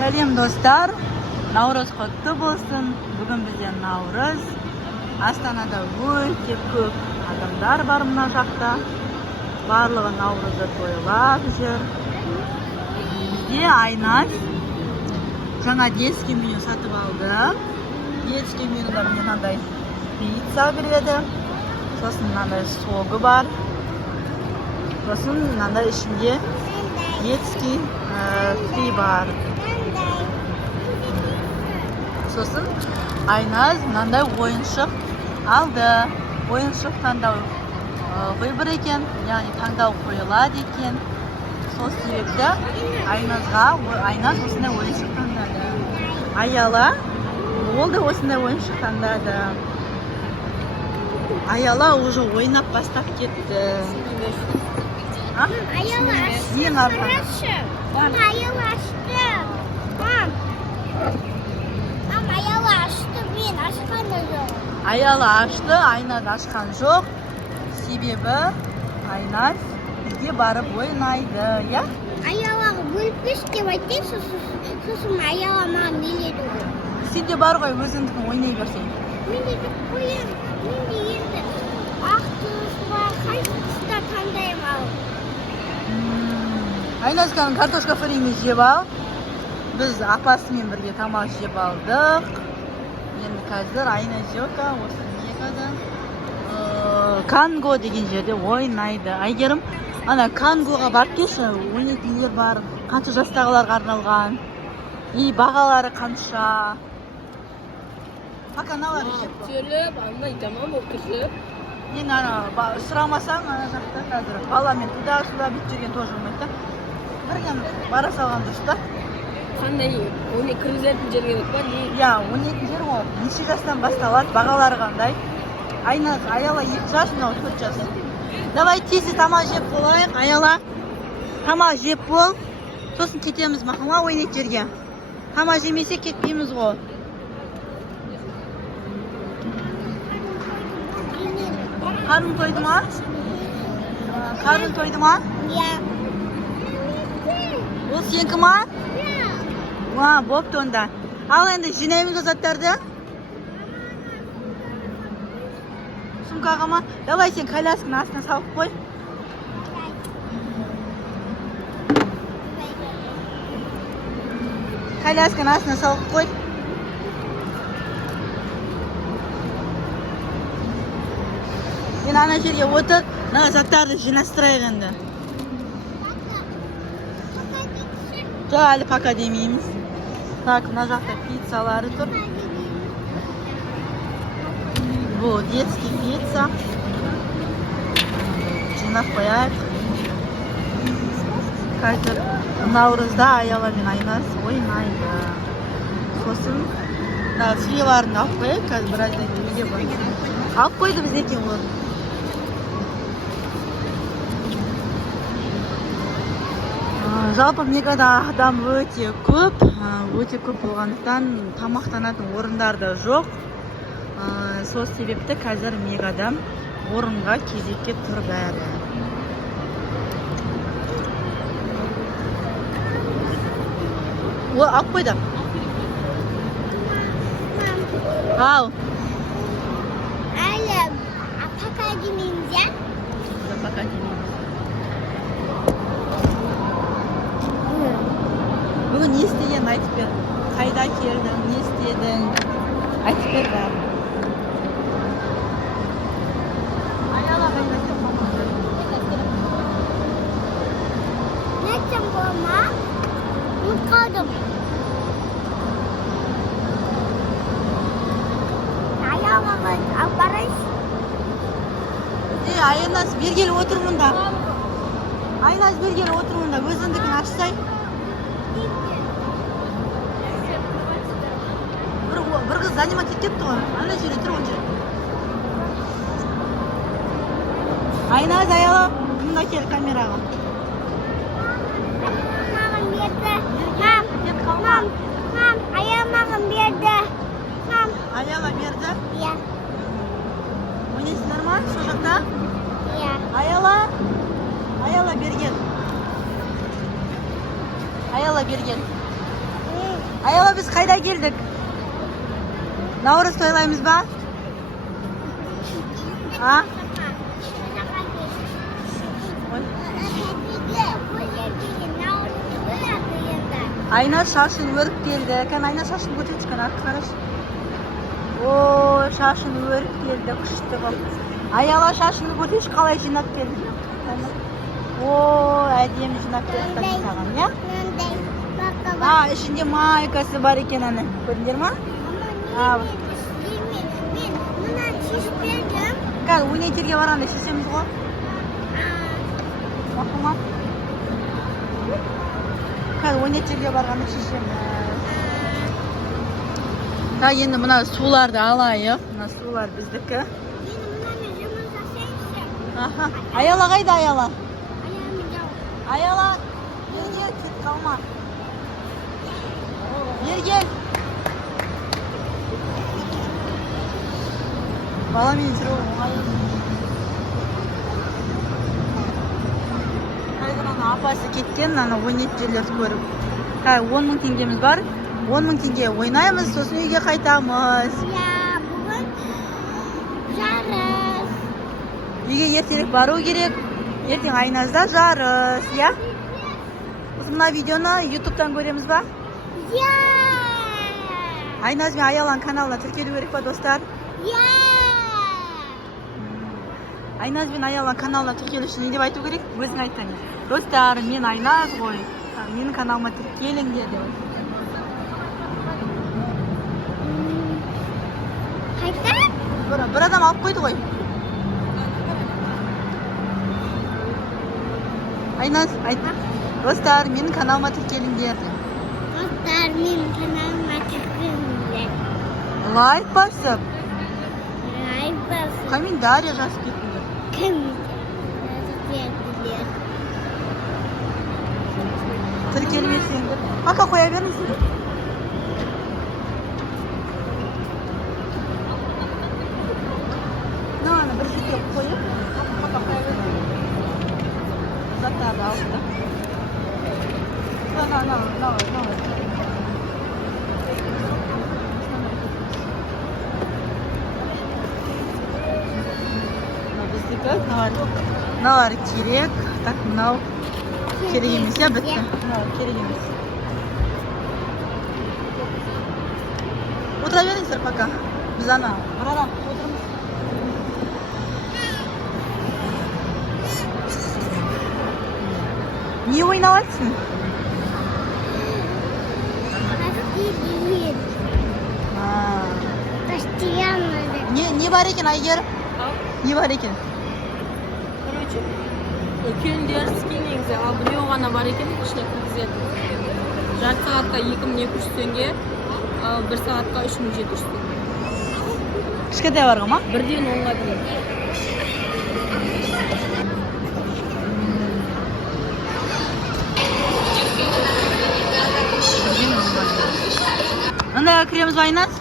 Сәлем достар, Наурыз құтты болсын. Бүгін бізде Наурыз. Астанада өте көп адамдар бар мына жақта. Барлығы Наурызды тойлап жүр. Бізде Айназ жаңа детский меню сатып алды. Детский менюда мынандай пицца береді. Сосын мынандай согы бар. Сосын мынандай ішінде детский фри бар. Сосын Айназ мынандай ойыншық алды. Ойыншық таңдау выбор екен, яғни таңдау қойылады екен. Сол себепті Айназ осындай ойыншық таңдады. Аяла ол да осындай ойыншық таңдады. Аяла уже ойнап бастап кетті. Аяла ашты. Аяла ашты. Аяла ашты, мен ашқан жоқ. Аяла ашты, Айназ ашқан жоқ. Себебі Айназ бізге барып ойнайды, я? Аялаға бөліп беш деп айтайын, сосын Аяла маған неледі ғой. Сен де бар ғой, өзіңдікін ойнай берсең. Мен де қоям, мен де енді ақ түс бар, қайсы түста таңдаймын ал. Айназ картошка фримен жеп ал. Біз апасымен бірге тамақ жеп алдық. Енді қазір Айназёка осы мекада Канго деген жерде ойнайды. Айгерім, ана Кангоға барып келші, ойнайтындар бар. Қанша жастағыларға арналған. И бағалары қанша. Пока налар жеп. Сөйлеп, ана жаман болып тұрсып. Мен сұрамасаң, ана жақта қазір баламен туда-сюда бүйтіп жүрген тоже болмайды да. Бірген бара салған дұрыс та. Қандай, оны кіргізетін жерге өт бар, не? Я, 12 жер ғой. Неше жастан басталады, бағалары қандай? Айназ, Аяла 2 жас, мынау 4 жас. Давай тезі тамақ жеп болайық, Аяла. Тамақ жеп бол. Сосын кетеміз мақыма ойнайтын жерге. Тамақ жемесе кетпейміз ғой. Қарның тойды ма? Қарның тойды ма? Я. Ол сенікі ма? Бопты онда. Ал енді жинаймыз заттарды. Сумкаға ма? Давай сен колясканы астына салып қой. Колясканы астына салып қой. Мен ана жерге отыр, заттарды жинастырайық енді. Жоқ, әлі пока демейміз. Так, мына жақта пиццалары тұр. Бұл детский пицца. Жинап қояйық. Қазір Наурызда Аяла мен Айназ ойнайды. Сосын филарын алып қояйық, қазір біраздан келуге бар. Алып қойды біз екен олар. Жалпы мегада адам өте көп болғандықтан тамақтанатын орындар да жоқ. Сол себепті қазір мегада орынға кезекке тұр бәрі. О, алып қойды. Ал. Әлі пока демейміз, я? Пока демейміз. Бүгін не істеген айтып бер. Қайда келдің, не істедің? Айтып бер бәрін. Аяла қайда келдің? Не айтсам бола ма? Ұмытып қалдым. Аялаға алып барайыз. Айназ бергелі отыр мұнда. Айназ бергелі отыр мұнда. Өзіндікін ашсай. Bir kız zanima ketті ғой. Ана жерде тұр он жерде. Айназ, Аяла, мұнда кел камераға. Маған берді. Мам, Аяла маған берді. Аяла берді? Я. Ойнайсыңдар ма? Сол жақта? Я. Аяла берген. Аяла берген. biz qayda keldik? Navruz to'ylaymiz ba? Ha? Ayna şaşını örüp geldi. Kan ayna şaşını götürüp çıkan arkadaş. Oo, şaşını örüp geldi. Kıştı bak. Ayala şaşını götürüp kalay jinak geldi. Oo, әдемі жинап берді саған, ya? Ha, içinde maykası var ekan ana. Ko'rdinglar mi? Ha. Men bundan şiş berdim. Qani, o'ynaytirga boramiz, shishimiz qo'y. Maqulmi? Qani, o'ynaytirga borganda shishimiz. Ha, endi buna suvlarni alaylik. Buna suvlar bizniki. Men bundan yumurta sevsem. Aha. Ayala qayda ayala? Ayağımı Ayala. Gel, ket kalma. Gel. Bala meni sirov. Ana apasi ketgan, ana o'ynaytirlarni ko'rib. Ha, 10 ming tengemiz bor. 10 ming tenge o'ynaymiz, so'ng uyga qaytamiz. Ya bugün jarız. Uyga ertaroq boruv kerak. Ertaga Aynazda jarız, ya? Biz buna videoni YouTube'dan ko'ramiz ba? Ya. Aynaz ve Ayalan kanalına Türkiye'de verik ba dostlar. Ya. Aynaz ve Ayalan kanalına Türkiye'de ne deb aytib kerak? O'zing aytsan. Dostlar, men Aynaz qo'y. Mening kanalıma keling dedi. Qayta? Bir adam olib qo'ydi qo'y. Aynaz ayt. Dostlar, mening kanalıma keling derdi. Dostlar men kanalıma tıklayın. Like bosib. Like basın. Kommentariy yozib ketinglar. Kim? Yazıp verdiler. Til kelmaysan. Aka qo'yavermiz. Nana bir şey yok qo'yib. Aka qo'yavermiz. Zatarda oldu. No. Nar kerak. Tak, mынау kerak emas, ya bitta. Kerak emas. O'tiraveringlar пока. Biz ana buradan o'tiramiz. Niye oynayapsın? Değil. Ha. Taştıyanmadı. Ne var ekan Aygir? Ne var ekan? Короче, келіндер скиннеңізде ал біреу ғана бар екен ішіне кіргізеді. Жарты сағатқа 2200 теңге, 1 сағатқа 3700 теңге. Кішкентай бар ма? 1-ден 10-ға дейін. Anda kiryamiz Aynaz.